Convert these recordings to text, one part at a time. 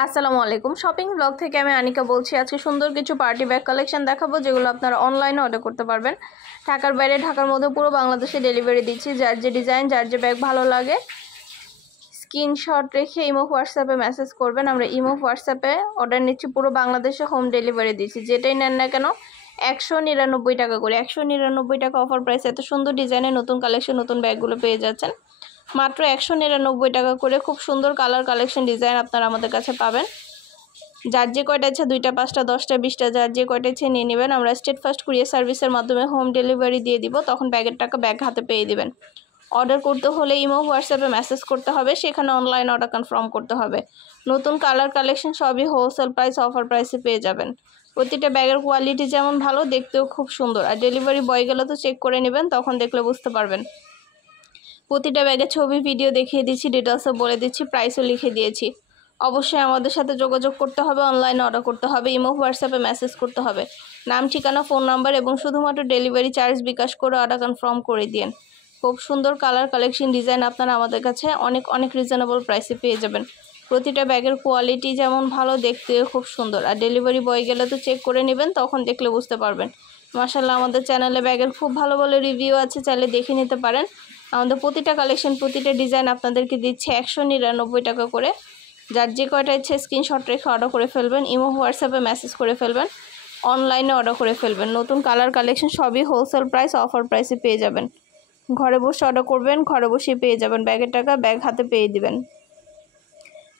আসসালামু আলাইকুম। Shopping blog থেকে আমি আনিকা বলছি। আজকে সুন্দর কিছু পার্টি ব্যাগ কালেকশন দেখাবো, যেগুলো আপনারা অনলাইনে অর্ডার করতে পারবেন। ঢাকার বাইরে, ঢাকার মধ্যে পুরো বাংলাদেশে ডেলিভারি দিচ্ছি। যার যে ডিজাইন, যার যে ব্যাগ ভালো লাগে স্ক্রিনশট রেখে ইমো হোয়াটসঅ্যাপে মেসেজ করবেন। আমরা ইমো হোয়াটসঅ্যাপে অর্ডার নিচ্ছি, পুরো বাংলাদেশে হোম ডেলিভারি দিচ্ছি। যেটাই নেন না কেন 199 টাকা করে, 199 টাকা অফার প্রাইস। এত সুন্দর ডিজাইনের নতুন কালেকশন, নতুন ব্যাগগুলো পেয়ে যাচ্ছেন মাত্র 199 টাকা করে। খুব সুন্দর কালার কালেকশন ডিজাইন আপনারা আমাদের কাছে পাবেন। যার যে কয়টা ইচ্ছা 2টা 5টা 10টা 20টা যার যে কয়টা ইচ্ছে নিয়ে নেবেন। আমরা স্টেট ফার্স্ট কুরিয়ার সার্ভিসের মাধ্যমে হোম ডেলিভারি দিয়ে দিব, তখন ব্যাগের টাকা ব্যাগ হাতে পেয়ে দিবেন। অর্ডার করতে হলে ইমো হোয়াটসঅ্যাপে মেসেজ করতে হবে, সেখানে অনলাইন অর্ডার কনফার্ম করতে হবে। নতুন কালার কালেকশন সবই হোলসেল প্রাইস, অফার প্রাইসে পেয়ে যাবেন। প্রতিটা ব্যাগের কোয়ালিটি যেমন ভালো, দেখতেও খুব সুন্দর। আর ডেলিভারি বয় গেলে তো চেক করে নেবেন, তখন দেখলে বুঝতে পারবেন। প্রতিটা ব্যাগের ছবি ভিডিও দেখিয়ে দিচ্ছি, ডিটেলসও বলে দিচ্ছি, প্রাইসও লিখে দিয়েছি। অবশ্যই আমাদের সাথে যোগাযোগ করতে হবে, অনলাইনে অর্ডার করতে হবে, ইমো হোয়াটসঅ্যাপে মেসেজ করতে হবে। নাম, ঠিকানা, ফোন নাম্বার এবং শুধুমাত্র ডেলিভারি চার্জ বিকাশ করে অর্ডার কনফার্ম করে দিন। খুব সুন্দর কালার কালেকশন ডিজাইন আপনারা আমাদের কাছে অনেক রিজনেবল প্রাইসে পেয়ে যাবেন। প্রতিটা ব্যাগের কোয়ালিটি যেমন ভালো, দেখতেও খুব সুন্দর। আর ডেলিভারি বয় গেলে তো চেক করে নেবেন, তখন দেখলে বুঝতে পারবেন। মাশাআল্লাহ, আমাদের চ্যানেলে ব্যাগের খুব ভালো ভালো রিভিউ আছে, চাইলে দেখে নিতে পারেন। আমাদের প্রতিটা কালেকশন, প্রতিটা ডিজাইন আপনাদেরকে দিচ্ছে 199 টাকা করে। যার যে কয়টা ইচ্ছে স্ক্রিনশট রেখে অর্ডার করে ফেলবেন, ইমো হোয়াটসঅ্যাপে মেসেজ করে ফেলবেন, অনলাইনে অর্ডার করে ফেলবেন। নতুন কালার কালেকশন সবই হোলসেল প্রাইস, অফার প্রাইসে পেয়ে যাবেন। ঘরে বসে অর্ডার করবেন, ঘরে বসেই পেয়ে যাবেন। ব্যাগের টাকা ব্যাগ হাতে পেয়ে দিবেন।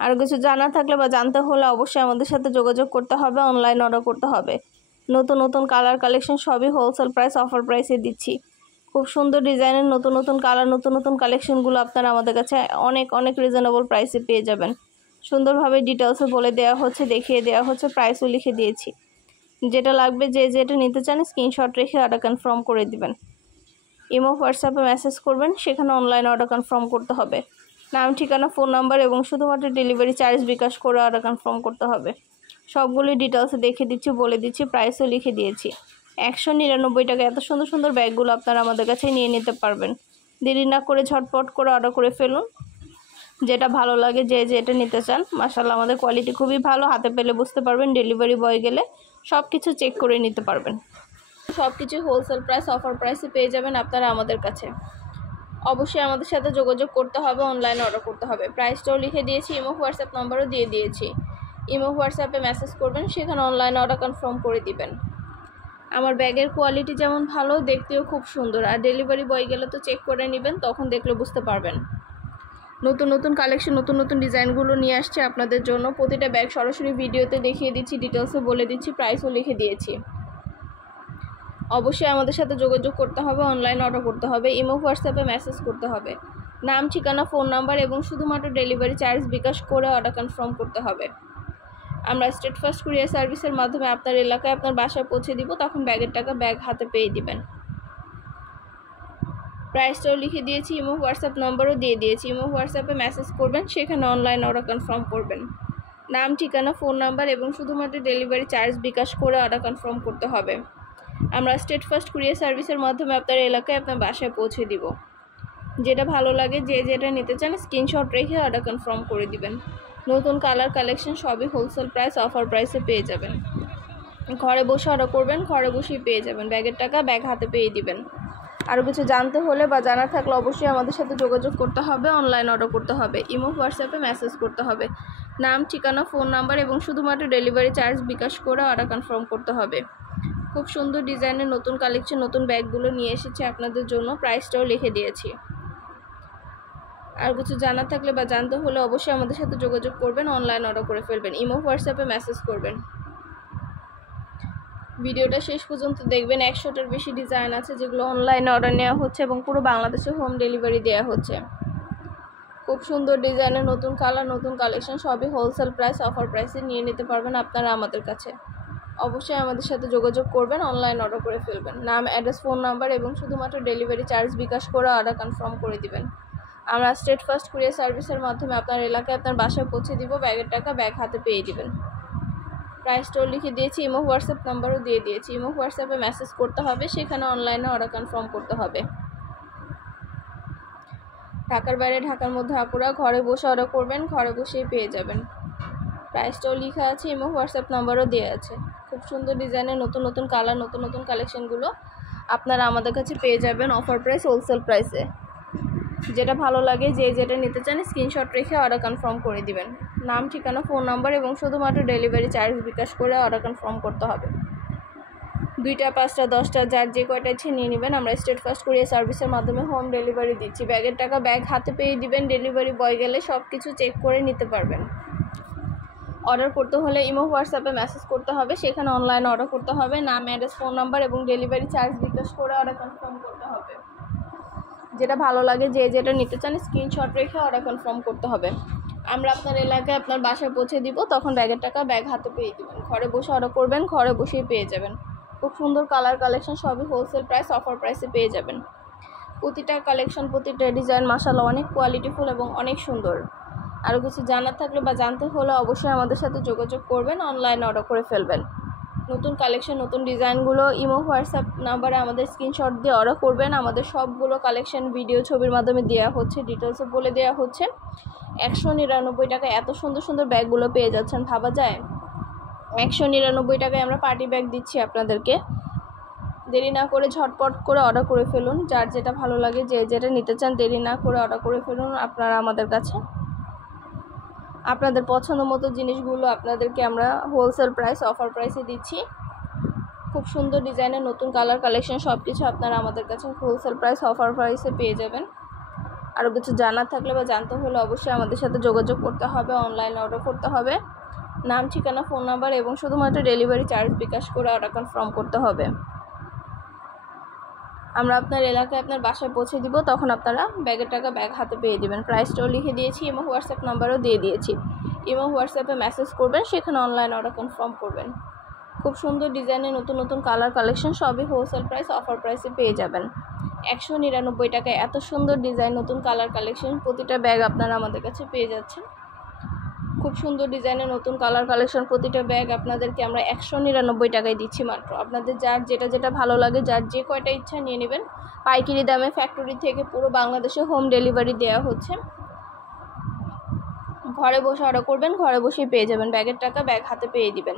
আর কিছু জানা থাকলে বা জানতে হলে অবশ্যই আমাদের সাথে যোগাযোগ করতে হবে, অনলাইন অর্ডার করতে হবে। নতুন কালার কালেকশন সবই হোলসেল প্রাইস, অফার প্রাইসে দিচ্ছি। খুব সুন্দর ডিজাইনের নতুন কালার, নতুন কালেকশনগুলো আপনারা আমাদের কাছে অনেক রিজনেবল প্রাইসে পেয়ে যাবেন। সুন্দরভাবে ডিটেলসে বলে দেওয়া হচ্ছে, দেখিয়ে দেওয়া হচ্ছে, প্রাইসও লিখে দিয়েছি। যেটা লাগবে, যেটা নিতে চান স্ক্রিনশট রেখে অর্ডার কনফার্ম করে দিবেন। ইমো হোয়াটসঅ্যাপে মেসেজ করবেন, সেখানে অনলাইন অর্ডার কনফার্ম করতে হবে। নাম, ঠিকানা, ফোন নাম্বার এবং শুধুমাত্র ডেলিভারি চার্জ বিকাশ করে অর্ডার কনফার্ম করতে হবে। সবগুলি ডিটেলসে দেখে দিচ্ছি, বলে দিচ্ছি, প্রাইসও লিখে দিয়েছি। 199 টাকা এত সুন্দর ব্যাগগুলো আপনারা আমাদের কাছে নিয়ে নিতে পারবেন। দেরি না করে ঝটপট করে অর্ডার করে ফেলুন। যেটা ভালো লাগে, যেটা নিতে চান। মাশাআল্লাহ, আমাদের কোয়ালিটি খুবই ভালো, হাতে পেলে বুঝতে পারবেন। ডেলিভারি বয় গেলে সব কিছু চেক করে নিতে পারবেন। সব কিছু হোলসেল প্রাইস, অফার প্রাইসে পেয়ে যাবেন আপনারা আমাদের কাছে। অবশ্যই আমাদের সাথে যোগাযোগ করতে হবে, অনলাইনে অর্ডার করতে হবে। প্রাইসটাও লিখে দিয়েছি, ইমো হোয়াটসঅ্যাপ নাম্বারও দিয়ে দিয়েছি। ইমো হোয়াটসঅ্যাপে মেসেজ করবেন, সেখানে অনলাইনে অর্ডার কনফার্ম করে দিবেন। আমার ব্যাগের কোয়ালিটি যেমন ভালো, দেখতেও খুব সুন্দর। আর ডেলিভারি বয় গেলে তো চেক করে নেবেন, তখন দেখলে বুঝতে পারবেন। নতুন কালেকশন, নতুন ডিজাইনগুলো নিয়ে আসছে আপনাদের জন্য। প্রতিটা ব্যাগ সরাসরি ভিডিওতে দেখিয়ে দিচ্ছি, ডিটেলসে বলে দিচ্ছি, প্রাইসও লিখে দিয়েছি। অবশ্যই আমাদের সাথে যোগাযোগ করতে হবে, অনলাইন অর্ডার করতে হবে, ইমো হোয়াটসঅ্যাপে মেসেজ করতে হবে। নাম, ঠিকানা, ফোন নাম্বার এবং শুধুমাত্র ডেলিভারি চার্জ বিকাশ করে অর্ডার কনফার্ম করতে হবে। আমরা স্টেট ফার্স্ট কুরিয়ার সার্ভিসের মাধ্যমে আপনার এলাকায়, আপনার বাসায় পৌঁছে দিব, তখন ব্যাগের টাকা ব্যাগ হাতে পেয়ে দিবেন। প্রাইসটাও লিখে দিয়েছি, ইমো হোয়াটসঅ্যাপ নাম্বারও দিয়ে দিয়েছি। ইমো হোয়াটসঅ্যাপে মেসেজ করবেন, সেখানে অনলাইন অর্ডার কনফার্ম করবেন। নাম, ঠিকানা, ফোন নাম্বার এবং শুধুমাত্র ডেলিভারি চার্জ বিকাশ করে অর্ডার কনফার্ম করতে হবে। আমরা স্টেট ফার্স্ট কুরিয়ার সার্ভিসের মাধ্যমে আপনার এলাকায়, আপনার বাসায় পৌঁছে দিব। যেটা ভালো লাগে, যেটা নিতে চান স্ক্রিনশট রেখে অর্ডার কনফার্ম করে দিবেন। নতুন কালার কালেকশন সবই হোলসেল প্রাইস, অফার প্রাইসে পেয়ে যাবেন। ঘরে বসে অর্ডার করবেন, ঘরে বসেই পেয়ে যাবেন। ব্যাগের টাকা ব্যাগ হাতে পেয়ে দিবেন। আরও কিছু জানতে হলে বা জানার থাকলে অবশ্যই আমাদের সাথে যোগাযোগ করতে হবে, অনলাইন অর্ডার করতে হবে, ইমো হোয়াটসঅ্যাপে মেসেজ করতে হবে। নাম, ঠিকানা, ফোন নাম্বার এবং শুধুমাত্র ডেলিভারি চার্জ বিকাশ করে অর্ডার কনফার্ম করতে হবে। খুব সুন্দর ডিজাইনের নতুন কালেকশন, নতুন ব্যাগগুলো নিয়ে এসেছে আপনাদের জন্য। প্রাইসটাও লিখে দিয়েছি। আর কিছু জানার থাকলে বা জানতে হলে অবশ্যই আমাদের সাথে যোগাযোগ করবেন, অনলাইন অর্ডার করে ফেলবেন, ইমো হোয়াটসঅ্যাপে মেসেজ করবেন। ভিডিওটা শেষ পর্যন্ত দেখবেন। 100টার বেশি ডিজাইন আছে, যেগুলো অনলাইনে অর্ডার নেওয়া হচ্ছে এবং পুরো বাংলাদেশে হোম ডেলিভারি দেওয়া হচ্ছে। খুব সুন্দর ডিজাইনের নতুন কালার, নতুন কালেকশন সবই হোলসেল প্রাইস, অফার প্রাইসে নিয়ে নিতে পারবেন আপনারা আমাদের কাছে। অবশ্যই আমাদের সাথে যোগাযোগ করবেন, অনলাইন অর্ডার করে ফেলবেন। নাম, অ্যাড্রেস, ফোন নাম্বার এবং শুধুমাত্র ডেলিভারি চার্জ বিকাশ করে অর্ডার কনফার্ম করে দিবেন। আমরা স্টেট ফার্স্ট কুরিয়ার সার্ভিসের মাধ্যমে আপনার এলাকায়, আপনার বাসায় পৌঁছে দিব, ব্যাগের টাকা ব্যাগ হাতে পেয়ে দিবেন। প্রাইসটাও লিখে দিয়েছি, ইমো হোয়াটসঅ্যাপ নাম্বারও দিয়ে দিয়েছি। ইমো হোয়াটসঅ্যাপে মেসেজ করতে হবে, সেখানে অনলাইনে অর্ডার কনফার্ম করতে হবে। ঢাকার বাইরে, ঢাকার মধ্যে আপুরা ঘরে বসে অর্ডার করবেন, ঘরে বসেই পেয়ে যাবেন। প্রাইসটাও লেখা আছে, ইমো হোয়াটসঅ্যাপ নাম্বারও দেওয়া আছে। খুব সুন্দর ডিজাইনের নতুন নতুন কালার, নতুন নতুন কালেকশনগুলো আপনারা আমাদের কাছে পেয়ে যাবেন অফার প্রাইস, হোলসেল প্রাইসে। যেটা ভালো লাগে, যে যেটা নিতে চান স্ক্রিনশট রেখে অর্ডার কনফার্ম করে দিবেন। নাম, ঠিকানা, ফোন নাম্বার এবং শুধুমাত্র ডেলিভারি চার্জ বিকাশ করে অর্ডার কনফার্ম করতে হবে। 2টা, 5টা, 10টা যার যে কয়টা ইচ্ছে নিয়ে নেবেন। আমরা স্টেট ফার্স্ট কুরিয়ার সার্ভিসের মাধ্যমে হোম ডেলিভারি দিচ্ছি। ব্যাগের টাকা ব্যাগ হাতে পেয়ে দিবেন, ডেলিভারি বয় গেলে সব কিছু চেক করে নিতে পারবেন। অর্ডার করতে হলে ইমো হোয়াটসঅ্যাপে মেসেজ করতে হবে, সেখানে অনলাইনে অর্ডার করতে হবে। নাম, অ্যাড্রেস, ফোন নাম্বার এবং ডেলিভারি চার্জ বিকাশ করে অর্ডার কনফার্ম করতে হবে। যেটা ভালো লাগে, যে যেটা নিতে চান স্ক্রিনশট রেখে অর্ডার কনফার্ম করতে হবে। আমরা আপনার এলাকায় আপনার বাসায় পৌঁছে দিব, তখন ব্যাগের টাকা ব্যাগ হাতে পেয়ে দেবেন। ঘরে বসে অর্ডার করবেন, ঘরে বসেই পেয়ে যাবেন। খুব সুন্দর কালার কালেকশন, সবই হোলসেল প্রাইস, অফার প্রাইসে পেয়ে যাবেন। প্রতিটা কালেকশন, প্রতিটা ডিজাইন মাশাআল্লাহ অনেক কোয়ালিটিফুল এবং অনেক সুন্দর। আরও কিছু জানার থাকলে বা জানতে হলে অবশ্যই আমাদের সাথে যোগাযোগ করবেন, অনলাইনে অর্ডার করে ফেলবেন। নতুন কালেকশন, নতুন ডিজাইনগুলো ইমো হোয়াটসঅ্যাপ নাম্বারে আমাদের স্ক্রিনশট দিয়ে অর্ডার করবেন। আমাদের সবগুলো কালেকশন ভিডিও, ছবির মাধ্যমে দেওয়া হচ্ছে, ডিটেলসে বলে দেওয়া হচ্ছে। 199 টাকায় এত সুন্দর সুন্দর ব্যাগগুলো পেয়ে যাচ্ছেন, ভাবা যায়? 199 টাকায় আমরা পার্টি ব্যাগ দিচ্ছি আপনাদেরকে। দেরি না করে ঝটপট করে অর্ডার করে ফেলুন। যার যেটা ভালো লাগে, যে যেটা নিতে চান দেরি না করে অর্ডার করে ফেলুন আপনারা আমাদের কাছে। আপনাদের পছন্দ মতো জিনিসগুলো আপনাদেরকে আমরা হোলসেল প্রাইস, অফার প্রাইসে দিচ্ছি। খুব সুন্দর ডিজাইনের নতুন কালার কালেকশন সব কিছু আপনারা আমাদের কাছে হোলসেল প্রাইস, অফার প্রাইসে পেয়ে যাবেন। আরও কিছু জানার থাকলে বা জানতে হলে অবশ্যই আমাদের সাথে যোগাযোগ করতে হবে, অনলাইনে অর্ডার করতে হবে। নাম, ঠিকানা, ফোন নাম্বার এবং শুধুমাত্র ডেলিভারি চার্জ বিকাশ করে অর্ডার কনফার্ম করতে হবে। আমরা আপনার এলাকায় আপনার বাসায় পৌঁছে দিব, তখন আপনারা ব্যাগের টাকা ব্যাগ হাতে পেয়ে দেবেন। প্রাইসটাও লিখে দিয়েছি, ইমো হোয়াটসঅ্যাপ নাম্বারও দিয়ে দিয়েছি। ইমো হোয়াটসঅ্যাপে মেসেজ করবেন, সেখানে অনলাইন অর্ডার কনফার্ম করবেন। খুব সুন্দর ডিজাইনের নতুন নতুন কালার কালেকশন সবই হোলসেল প্রাইস, অফার প্রাইসে পেয়ে যাবেন। 199 টাকায় এত সুন্দর ডিজাইন, নতুন কালার কালেকশন, প্রতিটা ব্যাগ আপনারা আমাদের কাছে পেয়ে যাচ্ছেন। খুব সুন্দর ডিজাইনের নতুন কালার কালেকশন, প্রতিটা ব্যাগ আপনাদেরকে আমরা 199 টাকায় দিচ্ছি মাত্র। আপনাদের যার যেটা যেটা ভালো লাগে, যার যে কয়টা ইচ্ছা নিয়ে নেবেন। পাইকারি দামে ফ্যাক্টরি থেকে পুরো বাংলাদেশে হোম ডেলিভারি দেওয়া হচ্ছে। ঘরে বসে অর্ডার করবেন, ঘরে বসেই পেয়ে যাবেন। ব্যাগের টাকা ব্যাগ হাতে পেয়ে দিবেন।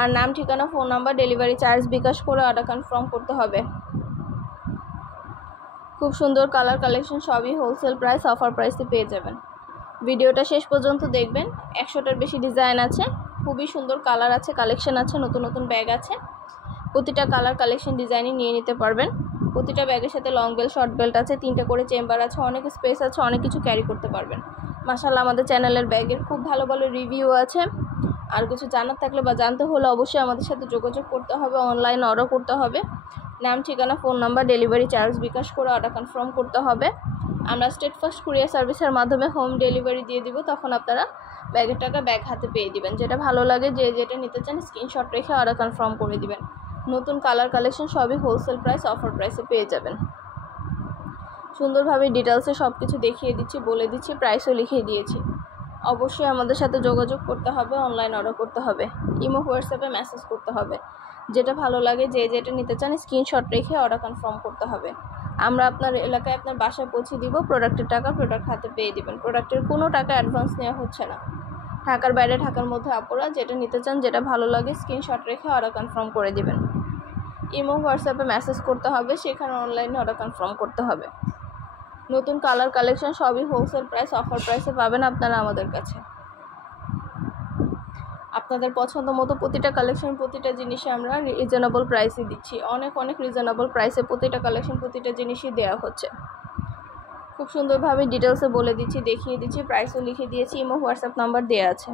আর নাম, ঠিকানা, ফোন নাম্বার, ডেলিভারি চার্জ বিকাশ করে অর্ডার কনফার্ম করতে হবে। খুব সুন্দর কালার কালেকশন সবই হোলসেল প্রাইস, অফার প্রাইসে পেয়ে যাবেন। ভিডিওটা শেষ পর্যন্ত দেখবেন। 100টার বেশি ডিজাইন আছে, খুবই সুন্দর কালার আছে, কালেকশন আছে, নতুন নতুন ব্যাগ আছে। প্রতিটা কালার কালেকশন ডিজাইনই নিয়ে নিতে পারবেন। প্রতিটা ব্যাগের সাথে লং বেল্ট, শর্ট বেল্ট আছে, 3টা করে চেম্বার আছে, অনেক স্পেস আছে, অনেক কিছু ক্যারি করতে পারবেন। মাশাআল্লাহ আমাদের চ্যানেলের ব্যাগের খুব ভালো ভালো রিভিউ আছে। আর কিছু জানার থাকলে বা জানতে হলে অবশ্যই আমাদের সাথে যোগাযোগ করতে হবে, অনলাইনে অর্ডার করতে হবে। নাম, ঠিকানা, ফোন নাম্বার, ডেলিভারি চার্জ বিকাশ করে অর্ডার কনফার্ম করতে হবে। আমরা স্টেট ফার্স্ট কুরিয়ার সার্ভিসের মাধ্যমে হোম ডেলিভারি দিয়ে দিব, তখন আপনারা ব্যাগের টাকা ব্যাগ হাতে পেয়ে দিবেন। যেটা ভালো লাগে, যে যেটা নিতে চান স্ক্রিনশট রেখে অর্ডার কনফার্ম করে দিবেন। নতুন কালার কালেকশন সবই হোলসেল প্রাইস, অফার প্রাইসে পেয়ে যাবেন। সুন্দরভাবে ডিটেলসে সব কিছু দেখিয়ে দিচ্ছি, বলে দিচ্ছি, প্রাইসও লিখিয়ে দিয়েছি। অবশ্যই আমাদের সাথে যোগাযোগ করতে হবে, অনলাইন অর্ডার করতে হবে, ইমো হোয়াটসঅ্যাপে মেসেজ করতে হবে। যেটা ভালো লাগে, যে যেটা নিতে চান স্ক্রিনশট রেখে অর্ডার কনফার্ম করতে হবে। আমরা আপনার এলাকায় আপনার বাসায় পৌঁছে দিব, প্রোডাক্টের টাকা প্রোডাক্ট হাতে পেয়ে দিবেন। প্রোডাক্টের কোনো টাকা অ্যাডভান্স নেওয়া হচ্ছে না। ঢাকার বাইরে, ঢাকার মধ্যে আপুরা যেটা নিতে চান, যেটা ভালো লাগে স্ক্রিনশট রেখে অর্ডার কনফার্ম করে দিবেন। ইমো হোয়াটসঅ্যাপে মেসেজ করতে হবে, সেখানে অনলাইনে অর্ডার কনফার্ম করতে হবে। নতুন কালার কালেকশন সবই হোলসেল প্রাইস, অফার প্রাইসে পাবেন আপনারা আমাদের কাছে। আপনাদের পছন্দ মতো প্রতিটা কালেকশন, প্রতিটা জিনিসে আমরা রিজনেবল প্রাইসে দিচ্ছি। অনেক অনেক রিজনেবল প্রাইসে প্রতিটা কালেকশন, প্রতিটা জিনিসই দেওয়া হচ্ছে। খুব সুন্দরভাবে ডিটেলসে বলে দিচ্ছি, দেখিয়ে দিচ্ছি, প্রাইসও লিখে দিয়েছি, ইমো হোয়াটসঅ্যাপ নাম্বার দেওয়া আছে।